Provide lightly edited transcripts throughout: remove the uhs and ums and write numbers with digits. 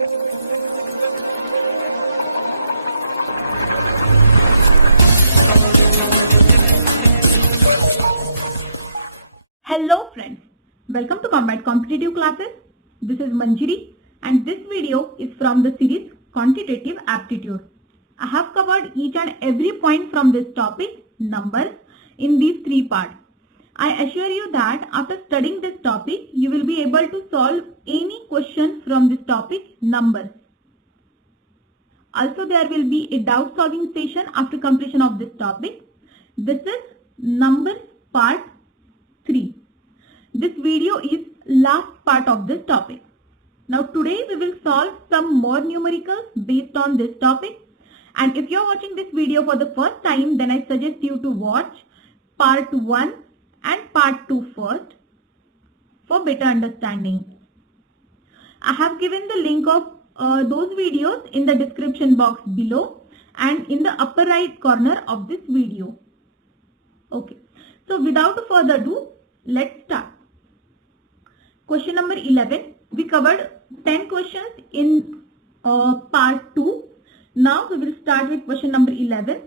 Hello friends, welcome to Combat Competitive Classes. This is Manjiri and this video is from the series Quantitative Aptitude. I have covered each and every point from this topic, numbers, in these three parts. I assure you that after studying this topic, you will be able to solve any question from this topic, numbers. Also, there will be a doubt solving session after completion of this topic. This is numbers part 3. This video is last part of this topic. Now today we will solve some more numericals based on this topic. And if you are watching this video for the first time, then I suggest you to watch part 1 and part 2 first for better understanding. I have given the link of those videos in the description box below and in the upper right corner of this video. Okay, so without further ado, let's start. Question number 11. We covered 10 questions in part 2. Now we will start with question number 11.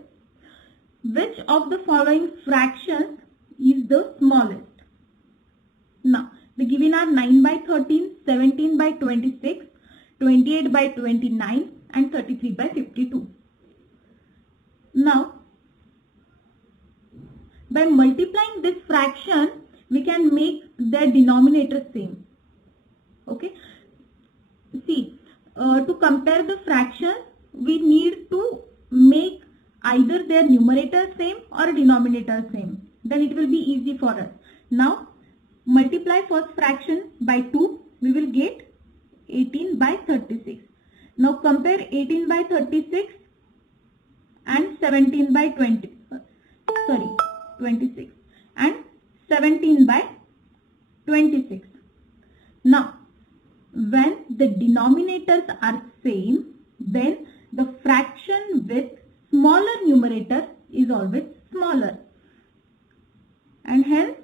Which of the following fractions is the smallest? Now the given are 9 by 13, 17 by 26, 28 by 29 and 33 by 52. Now by multiplying this fraction, we can make their denominator same. Okay. See, to compare the fractions, we need to make either their numerator same or denominator same. Then it will be easy for us. Now, multiply first fraction by 2, we will get 18 by 36. Now compare 18 by 36 and 17 by 26 and 17 by 26. Now, when the denominators are same, then the fraction with smaller numerator is always smaller. And hence,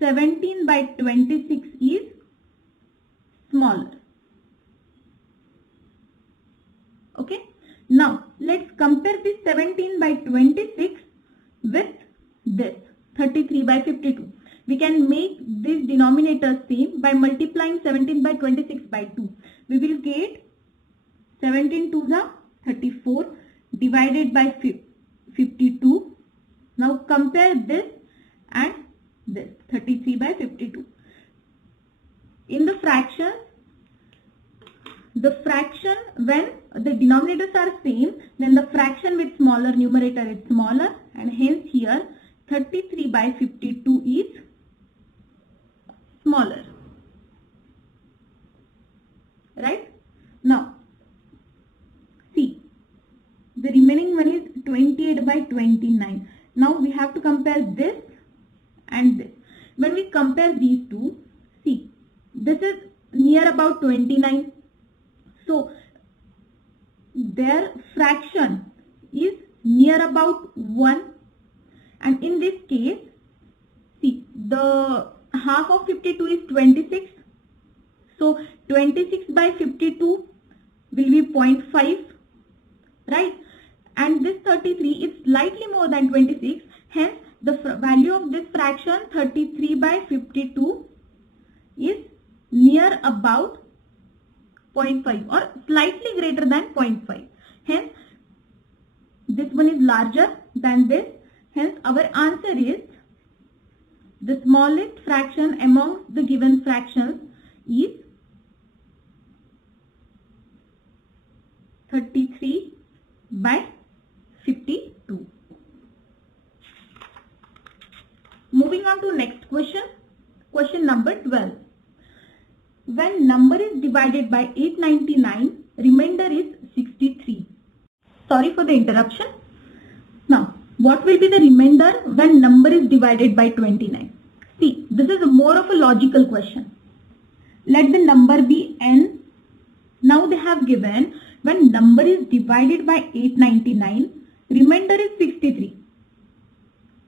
17 by 26 is smaller. Okay. Now, let's compare this 17 by 26 with this 33 by 52. We can make this denominator same by multiplying 17 by 26 by 2. We will get 17 to the 34 divided by 52. Now compare this and this 33 by 52. In the fraction when the denominators are same, then the fraction with smaller numerator is smaller, and hence here 33 by 52 is smaller. Right? Now, see, the remaining one is 28 by 29. Now we have to compare this and this. When we compare these two, see, this is near about 29. So, their fraction is near about 1. And in this case, see, the half of 52 is 26. So 26 by 52 will be 0.5, right? And this 33 is slightly more than 26. Hence, the value of this fraction 33 by 52 is near about 0.5 or slightly greater than 0.5. Hence, this one is larger than this. Hence, our answer is the smallest fraction among the given fractions is 33 by 52. Moving on to next question. Question number 12. When number is divided by 899, remainder is 63. Sorry for the interruption. Now, what will be the remainder when number is divided by 29? See, this is more of a logical question. Let the number be n. Now they have given when number is divided by 899, remainder is 63.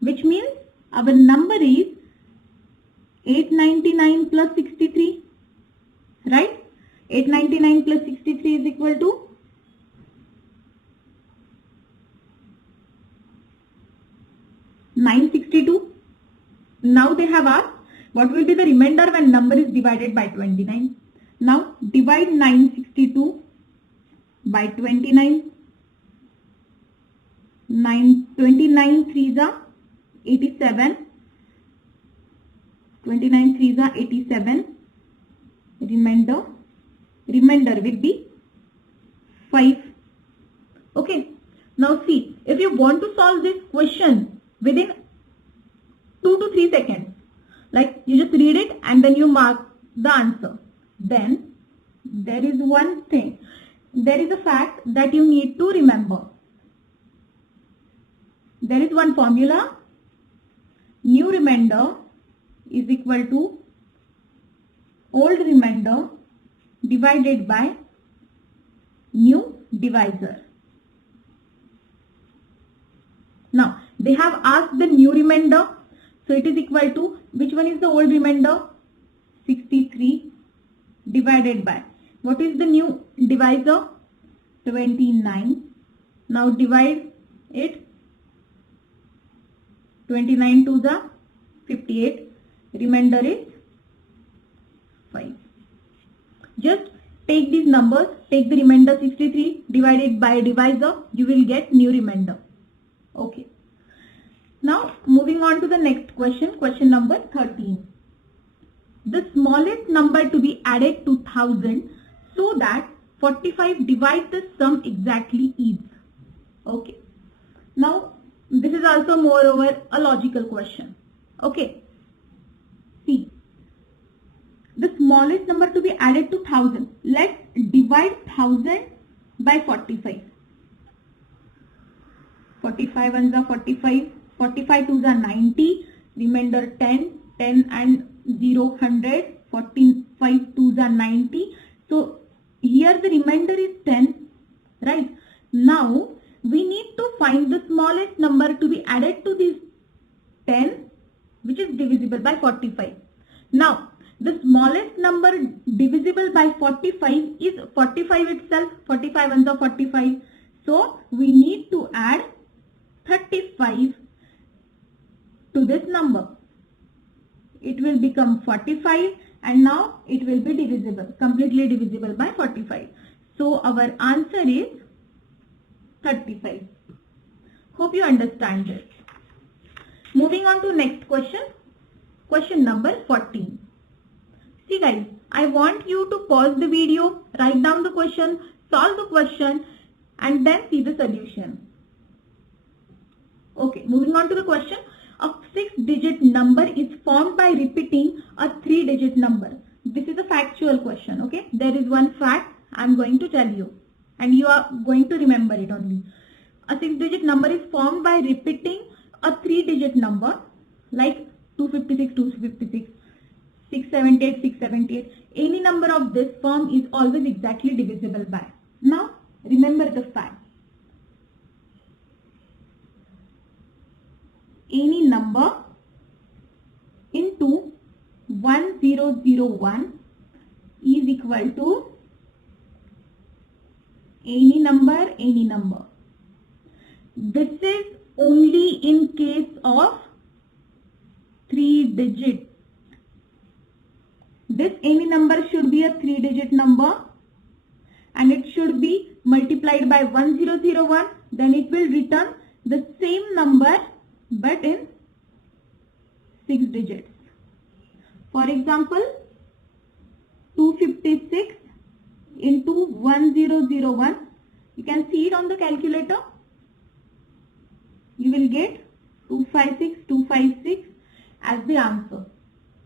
Which means our number is 899 plus 63. Right? 899 plus 63 is equal to 962. Now they have asked what will be the remainder when number is divided by 29. Now divide 962 by 29. 29 threes are 87. 29 threes are 87. Remainder will be 5. Okay. Now see, if you want to solve this question within 2 to 3 seconds, like you just read it and then you mark the answer, then there is one thing, there is a fact that you need to remember. There is one formula. New remainder is equal to old remainder divided by new divisor. Now they have asked the new remainder, so it is equal to, which one is the old remainder? 63 divided by, what is the new divisor? 29. Now divide it. 29 to the 58. Remainder is 5. Just take these numbers, take the remainder 63 divided by divisor, you will get new remainder. Okay. Now moving on to the next question, question number 13. The smallest number to be added to 1000 so that 45 divides the sum exactly is. Okay. Now this is also moreover a logical question. Okay. See, the smallest number to be added to 1000. Let's divide 1000 by 45. 45 ones are 45. 45 twos are 90. Remainder 10. 10 and 0, 100. 45 twos are 90. So here the remainder is 10. Right. Now we need to find the smallest number to be added to this 10, which is divisible by 45. Now the smallest number divisible by 45 is 45 itself. 45 ones are 45. So we need to add 35 to this number. It will become 45 and now it will be divisible, completely divisible by 45. So our answer is 35. Hope you understand this. Moving on to next question. Question number 14. See guys, I want you to pause the video, write down the question, solve the question and then see the solution. Okay, moving on to the question. A 6-digit number is formed by repeating a 3-digit number. This is a factual question. Okay, there is one fact I am going to tell you and you are going to remember it only. A 6-digit number is formed by repeating a 3-digit number like 256, 256, 678, 678. Any number of this form is always exactly divisible by. Now remember the fact. Any number into 1001 is equal to any number. This is only in case of 3-digit. This any number should be a 3-digit number and it should be multiplied by 1001. Then it will return the same number but in 6 digits. For example, 256 into 1001. You can see it on the calculator. You will get 256 as the answer.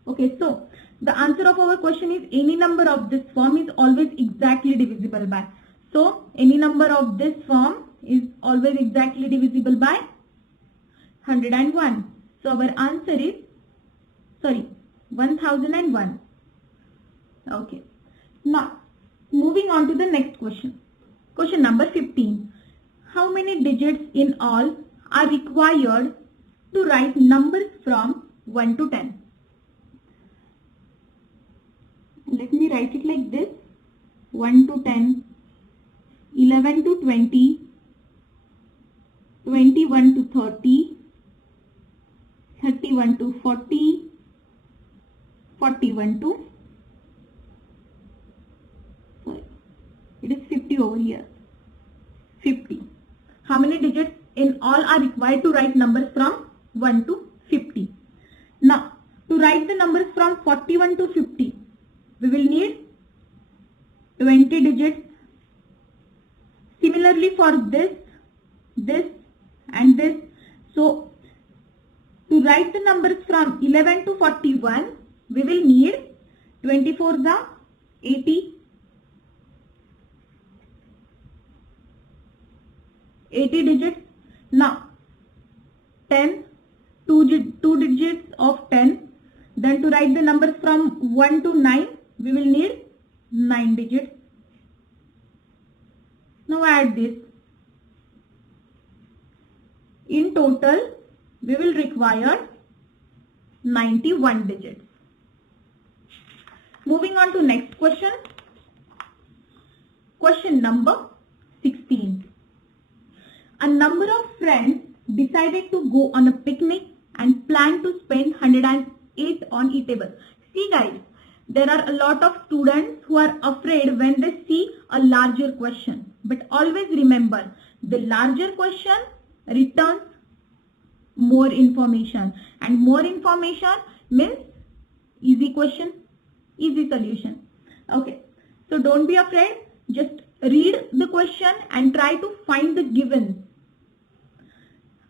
Okay, so the answer of our question is any number of this form is always exactly divisible by. So any number of this form is always exactly divisible by 101. So our answer is 1001. Okay. Now moving on to the next question. Question number 15. How many digits in all are required to write numbers from 1 to 10? Let me write it like this. 1 to 10, 11 to 20, 21 to 30, 31 to 40, 41 to, sorry, it is 50 over here, 50. How many digits in all are required to write numbers from 1 to 50? Now, to write the numbers from 41 to 50, we will need 20 digits. Similarly for this, this and this. So, to write the numbers from 11 to 41, we will need 24 the 80, 80 digits. Now, 10, two digits of 10. Then to write the numbers from 1 to 9, we will need 9 digits. Now add this. In total, we will require 91 digits. Moving on to next question. Question number 16. A number of friends decided to go on a picnic and plan to spend 108 on eatables. See guys, there are a lot of students who are afraid when they see a larger question. But always remember, the larger question returns more information, and more information means easy question, easy solution. Okay, so don't be afraid, just read the question and try to find the given.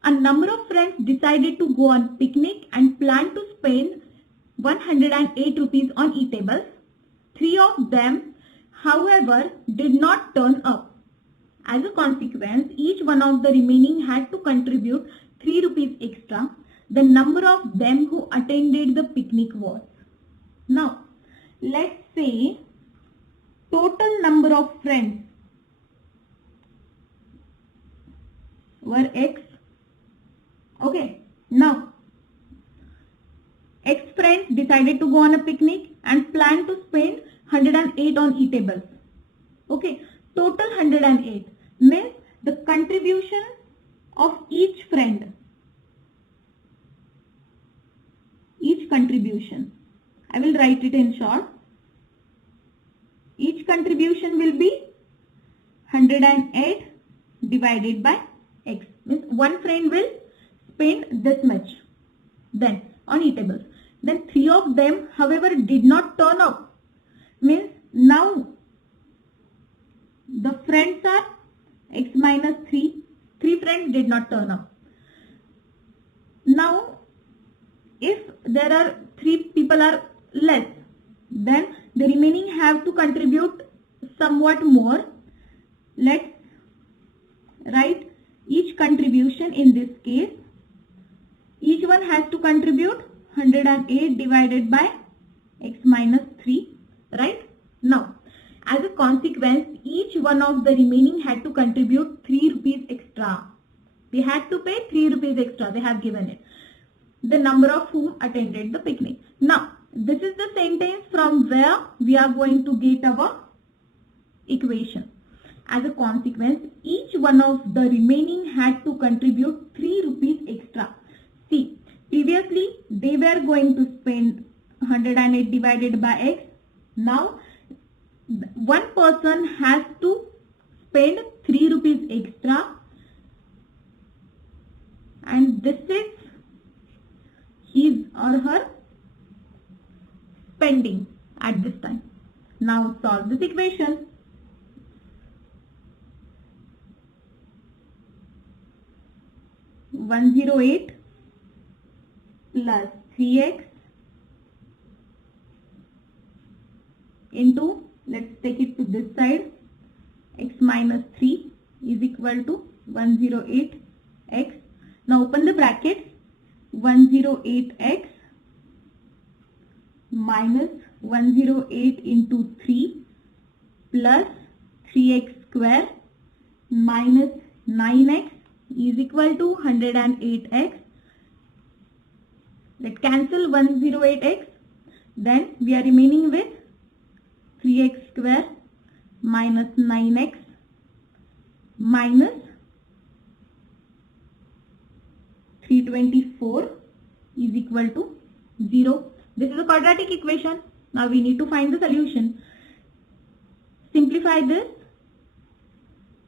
A number of friends decided to go on picnic and plan to spend 108 rupees on eatables. 3 of them, however, did not turn up. As a consequence, each one of the remaining had to contribute 3 rupees extra. The number of them who attended the picnic was. Now, let's say total number of friends were X. Okay, now X friends decided to go on a picnic and planned to spend 108 on eatables. Okay, total 108 means the contribution of each friend. Each contribution, I will write it in short. Each contribution will be 108 divided by X. Means one friend will spend this much then on eatables. Then 3 of them, however, did not turn up. Means now the friends are X minus 3. 3 friends did not turn up. Now, if there are 3 people are less, then the remaining have to contribute somewhat more. Let's write each contribution in this case. Each one has to contribute 108 divided by X minus 3, right? Now, as a consequence, each one of the remaining had to contribute 3 rupees extra. They had to pay 3 rupees extra. They have given it. The number of whom attended the picnic. Now, this is the sentence from where we are going to get our equation. As a consequence, each one of the remaining had to contribute 3 rupees extra. See, previously they were going to spend 108 divided by X. Now, one person has to spend 3 rupees extra, and this is his or her spending at this time. Now solve this equation. (108) plus 3x into, let's take it to this side, x minus 3 is equal to 108x. Now open the brackets. 108x minus 108 into 3 plus 3x square minus 9x is equal to 108x. Let's cancel 108x. Then we are remaining with 3x square minus 9x minus 324 is equal to 0. This is a quadratic equation. Now we need to find the solution. Simplify this.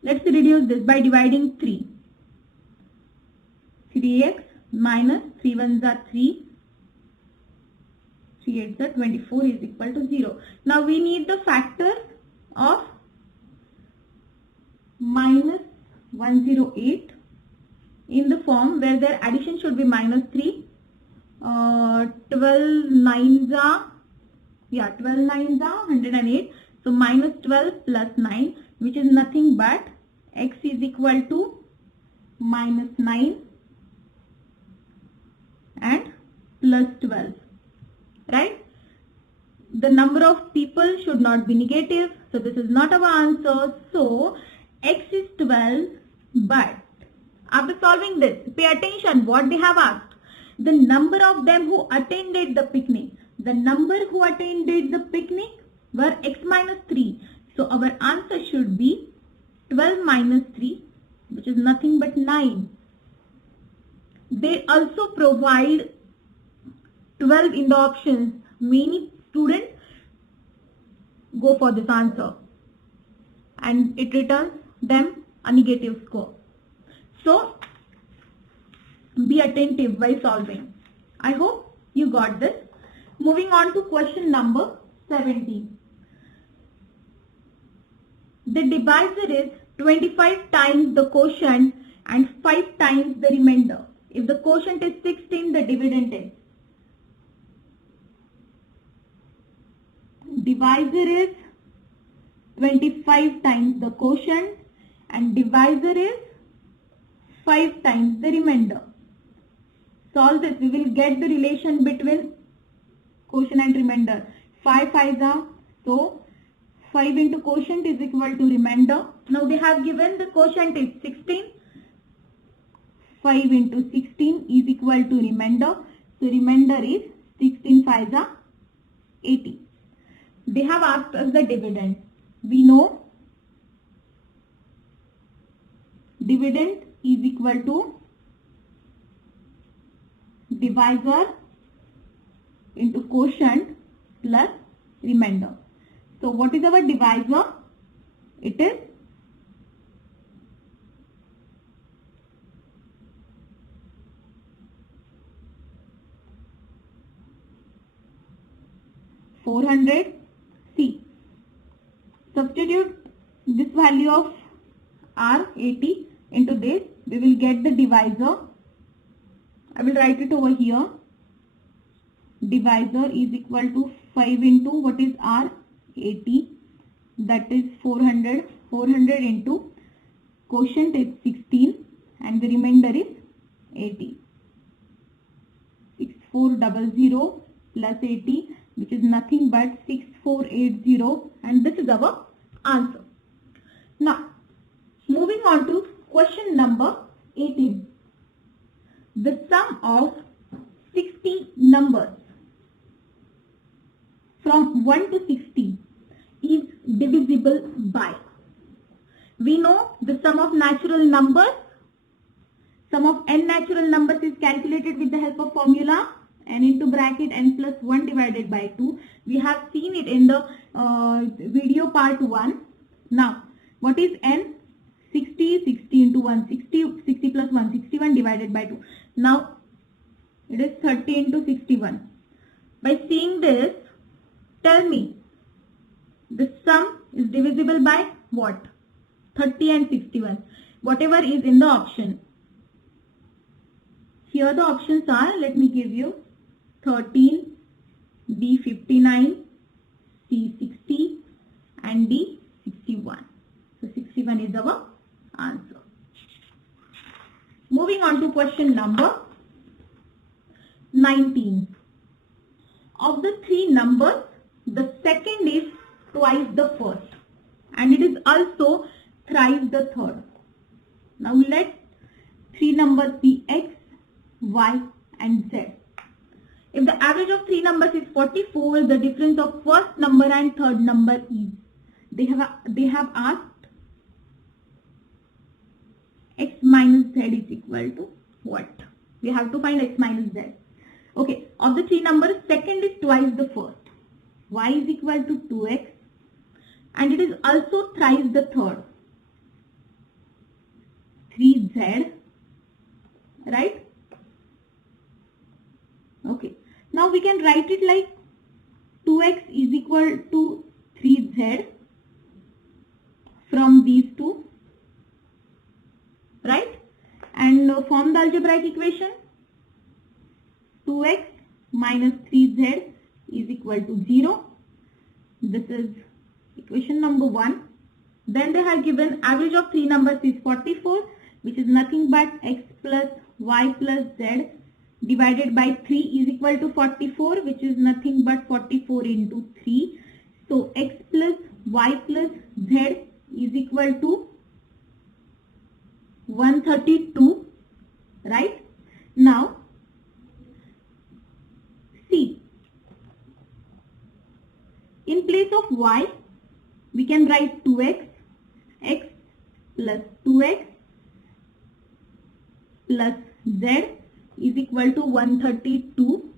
Let's reduce this by dividing 3. 3x minus 3 ones are 3. 3 8s are 24 is equal to 0. Now we need the factor of minus 108 in the form where their addition should be minus 3. 12 nines are 108. So minus 12 plus 9, which is nothing but x is equal to minus 9 and plus 12. Right? The number of people should not be negative. So this is not our answer. So x is 12, but after solving this, pay attention what they have asked. The number of them who attended the picnic. The number who attended the picnic were x minus 3. So our answer should be 12 minus 3, which is nothing but 9. They also provide 12 in the options. Many students go for this answer and it returns them a negative score. So be attentive while solving. I hope you got this. Moving on to question number 17. The divisor is 25 times the quotient and 5 times the remainder. If the quotient is 16, the dividend is. Divisor is 25 times the quotient and divisor is 5 times the remainder. Solve this. We will get the relation between quotient and remainder. 5 5s are, so 5 into quotient is equal to remainder. Now they have given the quotient is 16. 5 into 16 is equal to remainder. So remainder is 16 5s are 80. They have asked us the dividend. We know dividend is equal to divisor into quotient plus remainder. So what is our divisor? It is 400. See, substitute this value of R 80 into this. We will get the divisor. I will write it over here. Divisor is equal to 5 into what is R? 80. That is 400. 400 into quotient is 16 and the remainder is 80. 6400 plus 80, which is nothing but 6480, and this is our answer. Now, moving on to question number 18. The sum of 60 numbers from 1 to 60 is divisible by. We know the sum of natural numbers. Sum of n natural numbers is calculated with the help of formula n into bracket n plus 1 divided by 2. We have seen it in the video part 1. Now, what is n? 60, 60 into 1, 60, 60 plus 1, 61 divided by 2. Now, it is 30 into 61. By seeing this, tell me, the sum is divisible by what? 30 and 61. Whatever is in the option. Here the options are, let me give you, 13, B 59, C 60 and D 61. So 61 is our answer. Moving on to question number 19. Of the three numbers, the second is twice the first and it is also thrice the third. Now let three numbers be x, y and z. If the average of three numbers is 44, the difference of first number and third number is. they have asked x minus z is equal to what? We have to find x minus z. Okay, of the three numbers, second is twice the first. Y is equal to 2x, and it is also thrice the third, 3z, right? Okay, now we can write it like 2x is equal to 3z from these two, right? And form the algebraic equation. 2x minus 3z is equal to 0. This is equation number 1. Then they have given average of three numbers is 44, which is nothing but x plus y plus z divided by 3 is equal to 44, which is nothing but 44 into 3. So x plus y plus z is equal to 132, right? Now see, in place of y we can write 2x, x plus 2x plus z is equal to 132.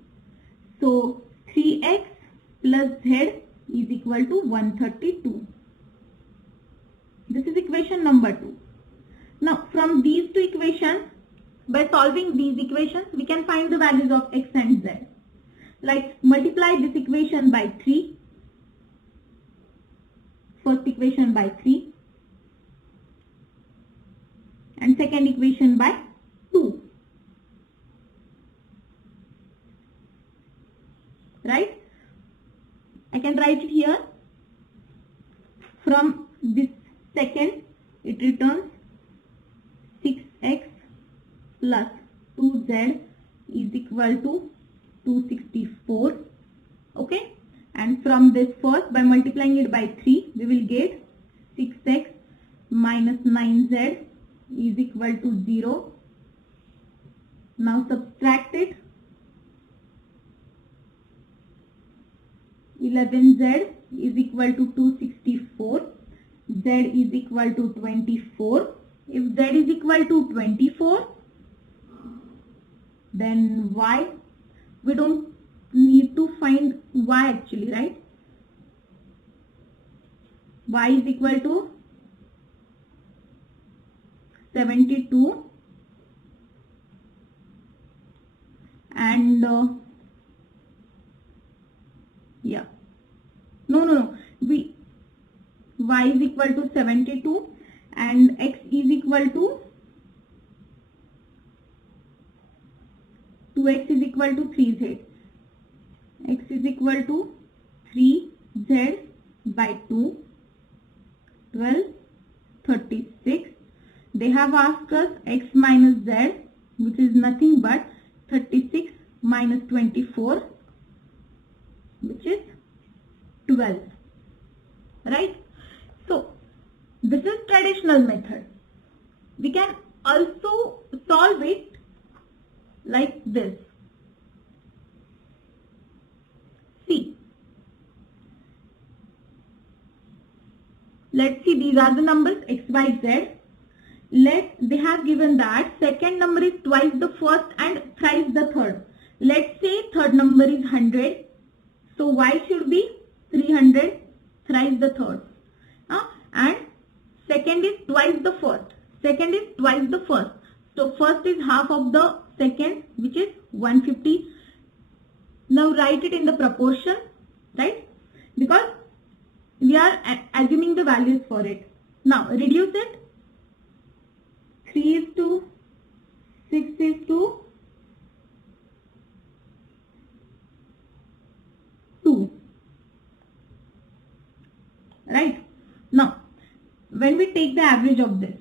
So 3x plus z is equal to 132. This is equation number 2. Now from these two equations, by solving these equations, we can find the values of x and z. Like multiply this equation by 3, first equation by 3, and second equation by 2, right? I can write it here. From this second, it returns 6x plus 2z is equal to 264. Okay, and from this first, by multiplying it by 3, we will get 6x minus 9z is equal to 0. Now subtract it. 11z is equal to 264. Z is equal to 24. If z is equal to 24, then y, we don't need to find y actually, right? Y is equal to 72, and yeah, no, y is equal to 72 and x is equal to 2x is equal to 3z. X is equal to 3z by 2, 12, 36. They have asked us x minus z, which is nothing but 36 minus 24, which is 12, right? So this is traditional method. We can also solve it like this. See, let's see, these are the numbers x, y, z. They have given that second number is twice the first and thrice the third. Let's say third number is 100. So y should be 300, thrice the third. And second is twice the first. Second is twice the first. So first is half of the second, which is 150. Now write it in the proportion, right? Because we are assuming the values for it. Now reduce it. 3 is to 6 is to 2. Right? Now, when we take the average of this,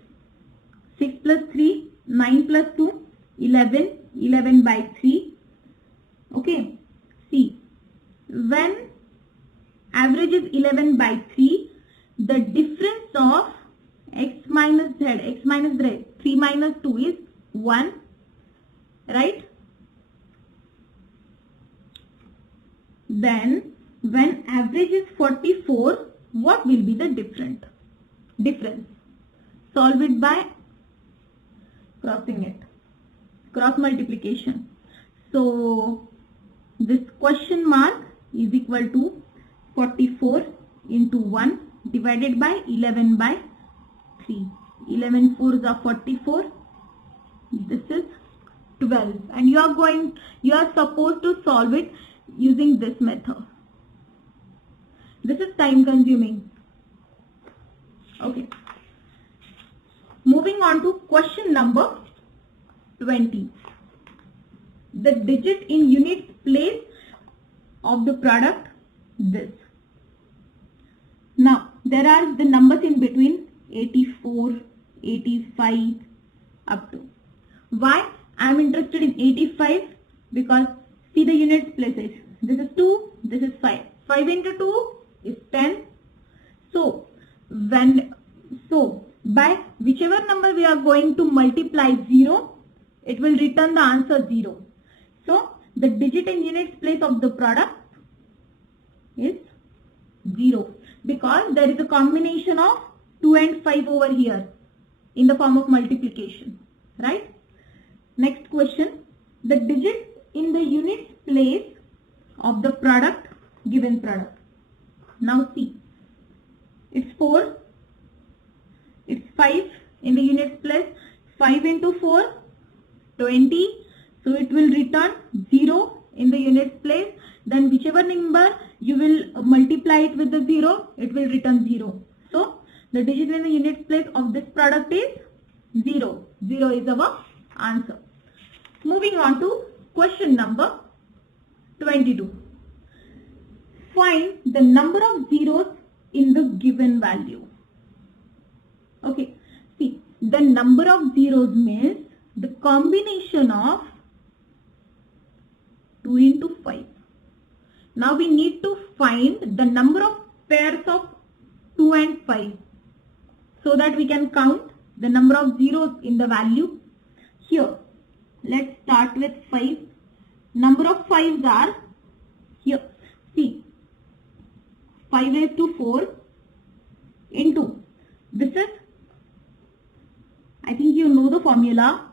6 plus 3, 9 plus 2, 11, 11 by 3. Okay. See, when average is 11 by 3, the difference of x minus z, 3 minus 2 is 1, right? Then when average is 44, what will be the difference? Solve it by crossing it, cross multiplication. So this question mark is equal to 44 into 1 divided by 11 by 3. 11 4s are 44. This is 12, and you are supposed to solve it using this method. This is time consuming. Okay. Moving on to question number 20. The digit in units place of the product, this. Now there are the numbers in between 84, 85 up to. Why I am interested in 85? Because see the units places. This is 2, this is 5. 5 into 2 is 10. So by whichever number we are going to multiply 0, it will return the answer 0. So the digit in units place of the product is 0, because there is a combination of 2 and 5 over here in the form of multiplication, right? Next question, the digit in the units place of the product, given product. Now see, it's 4, it's 5 in the units place. 5 into 4, 20. So it will return 0 in the units place. Then whichever number you will multiply it with the 0, it will return 0. So the digit in the units place of this product is 0. 0 is our answer. Moving on to question number 22. Find the number of zeros in the given value. Okay, see, the number of zeros means the combination of 2 into 5. Now we need to find the number of pairs of 2 and 5 so that we can count the number of zeros in the value. Here, let's start with 5. Number of 5s are here. See, 5 raised to 4 into, this is, I think you know the formula,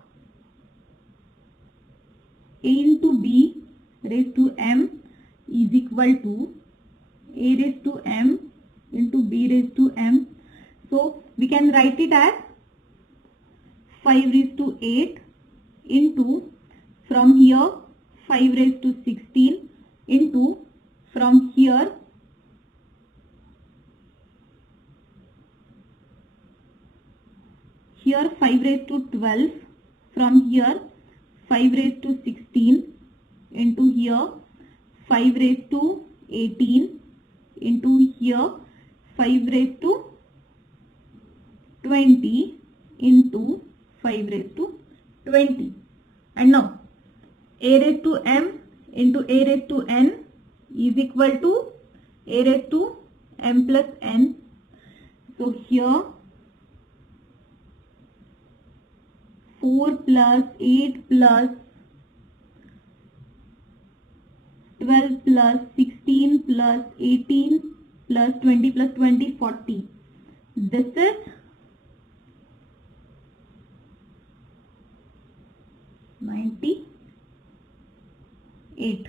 A into B raised to M is equal to A raised to M into B raised to M. So we can write it as 5 raised to 8 into, from here 5 raised to 16 into, from here 5 raised to 12, from here 5 raised to 16 into here 5 raised to 18 into here 5 raised to 20 into 5 raised to 20. And now A raised to M into A raised to N is equal to A raised to M plus N. So here 4 plus 8 plus 12 plus 16 plus 18 plus 20 plus 20, 40. This is 98.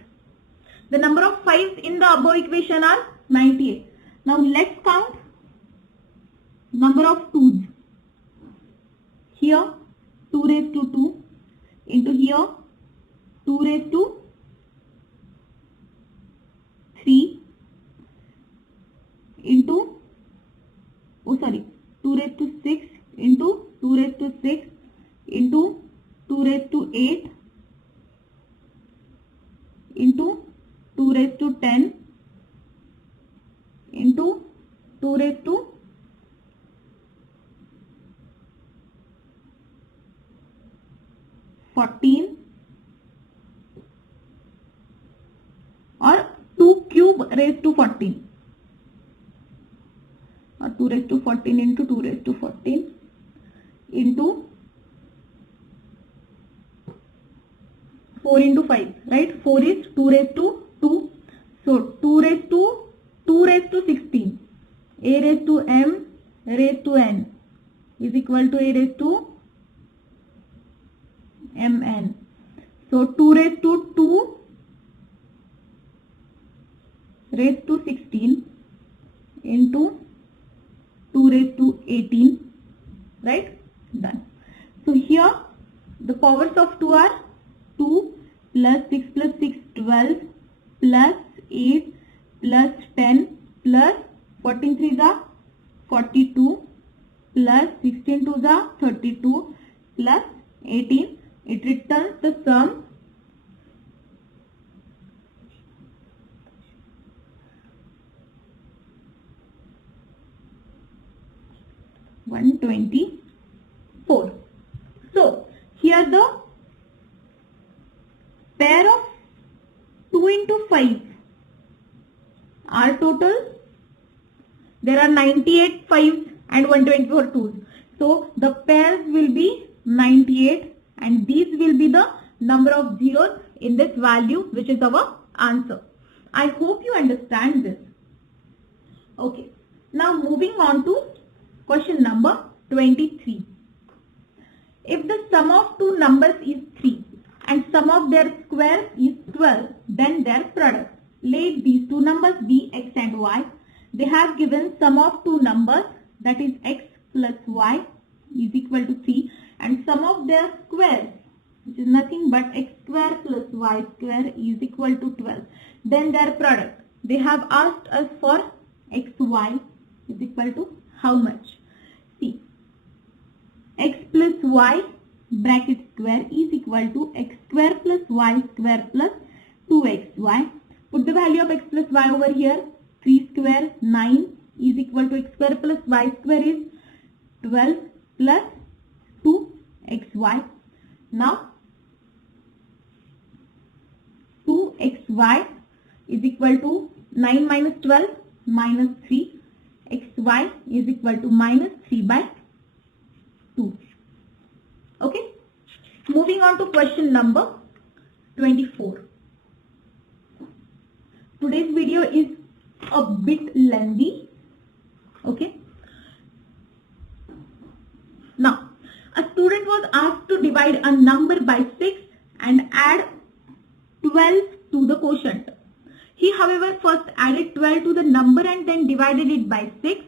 The number of 5s in the above equation are 98. Now let's count number of 2s. Here 2 raised to 2 into here 2 raised to 3 into, 2 raised to 6 into 2 raised to 6 into 2 raised to 8 into 2 raised to 10 into 2 raised to 14 or 2 cube raised to 14 or 2 raised to 14 into 2 raised to 14 into 4 into 5, right? 4 is 2 raised to 2. So 2 raised to 16 a raised to m raised to n is equal to a raised to mn. So 2 raised to 2 raised to 16 into 2 raised to 18, right? Done. So here the powers of 2 are 2 plus 6 plus 6 12 plus 8 plus 10 plus 14 3 is 42 plus 16 2 is 32 plus 18. It returns the sum 124. So here the pair of 2 into 5 are total. There are 98 5s and 124 2s. So the pairs will be 98 and these will be the number of zeros in this value, which is our answer. I hope you understand this. Okay. Now moving on to question number 23. If the sum of two numbers is 3 and sum of their squares is 12, then their product. Let these two numbers be x and y. They have given sum of two numbers, that is x plus y is equal to 3, and sum of their squares, which is nothing but x square plus y square is equal to 12. Then their product. They have asked us for xy is equal to how much? See, x plus y bracket square is equal to x square plus y square plus 2xy. Put the value of x plus y over here. 3 square 9 is equal to x square plus y square is 12 plus 2xy. Now 2xy is equal to 9 minus 12 minus 3. xy is equal to minus 3 by 2. Okay. Moving on to question number 24. Today's video is a bit lengthy. Okay. Now, a student was asked to divide a number by 6 and add 12 to the quotient. He, however, first added 12 to the number and then divided it by 6,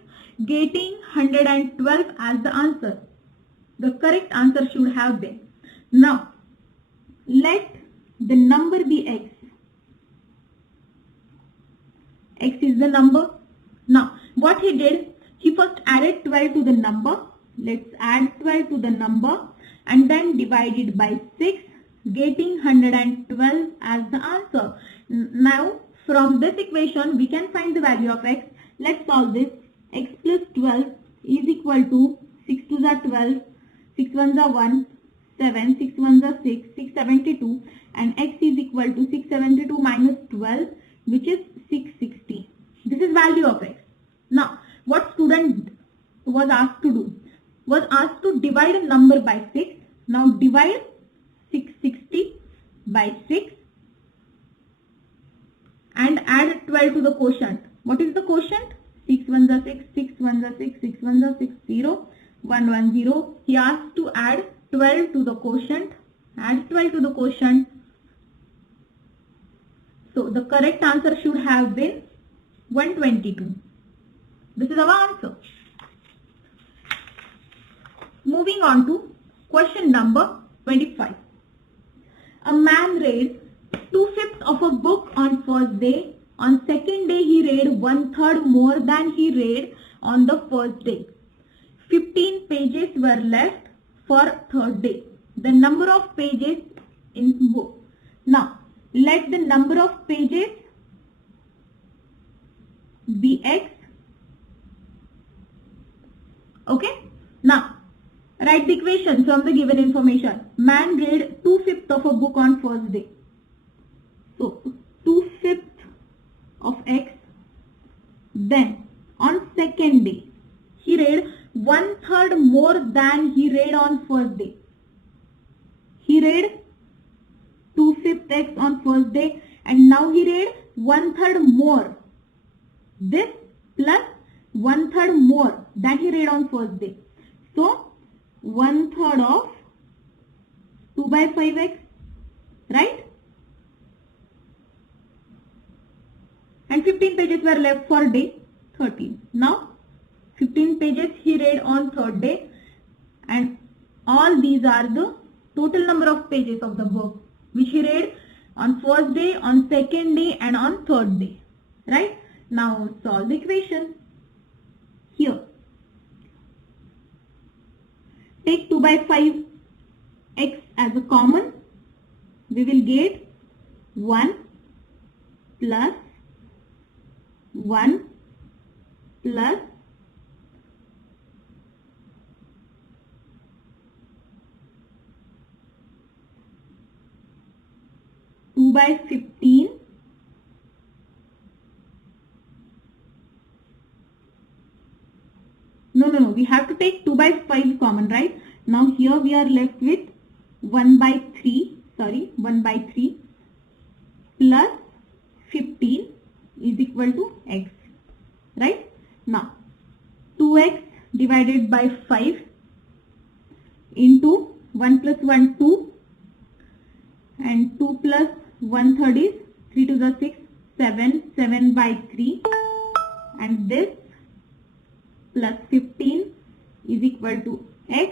getting 112 as the answer. The correct answer should have been. Now, let the number be x. X is the number. Now, what he did, he first added 12 to the number. Let's add 12 to the number and then divide it by 6, getting 112 as the answer. Now, from this equation, we can find the value of x. Let's solve this. X plus 12 is equal to 6 2s are 12, 6 1s are 1, 7, 6 1s are 6, 672, and x is equal to 672 minus 12, which is 660. This is value of x. Now, what student was asked to do? Was asked to divide a number by 6. Now, divide 660 by 6 and add 12 to the quotient. What is the quotient? 6 1s are 6, 6 1s are 6, 6 1s are 6, 0, 1 1 0. He asked to add 12 to the quotient. Add 12 to the quotient. So the correct answer should have been 122. This is our answer. Moving on to question number 25. A man read 2/5 of a book on first day. On second day, he read 1/3 more than he read on the first day. 15 pages were left for third day. The number of pages in book. Now, let the number of pages be x. Okay. Now, write the equation from the given information. Man read 2/5 of a book on first day. So, 2/5 of x. Then, on second day, he read 1/3 more than he read on first day. He read 2/5 x on first day and now he read 1/3 more. This plus 1/3 more than he read on first day. So 1/3 of 2/5x, right? And 15 pages were left for day 13. Now 15 pages he read on third day, and all these are the total number of pages of the book which he read on first day, on second day and on third day, right? Now solve the equation. Here take 2/5x as a common. We will get 1 plus 1 plus 2/15 No, we have to take 2/5 common, right? Now here we are left with 1/3 plus 15 is equal to x, right? Now 2x divided by 5 into 1 plus 1 2 and 2 plus 1/3 is 3 to the 6 7/3 and this plus 15 is equal to x.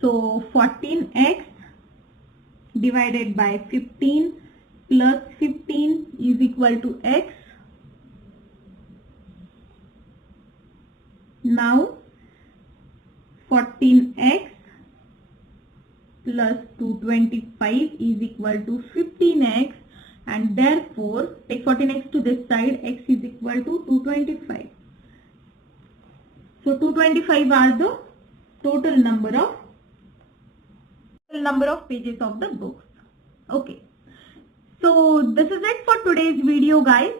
So 14x divided by 15 plus 15 is equal to x. Now 14x plus 225 is equal to 15x, and therefore take 14x to this side, x is equal to 225. So 225 are the total number of pages of the books. Okay. So this is it for today's video, guys.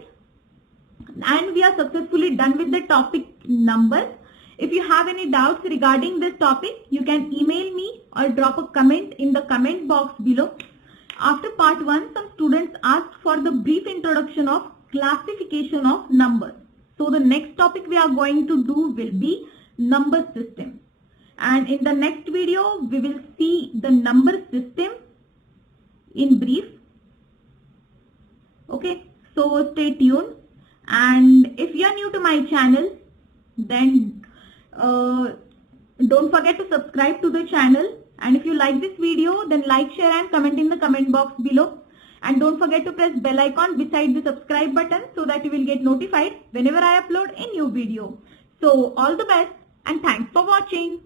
And we are successfully done with the topic numbers. If you have any doubts regarding this topic, you can email me or drop a comment in the comment box below. After part 1, some students asked for the brief introduction of classification of numbers. So the next topic we are going to do will be number system. And in the next video, we will see the number system in brief. Okay, so stay tuned. And if you are new to my channel, then don't forget to subscribe to the channel. And if you like this video, then like, share and comment in the comment box below. And don't forget to press bell icon beside the subscribe button so that you will get notified whenever I upload a new video. So all the best and thanks for watching.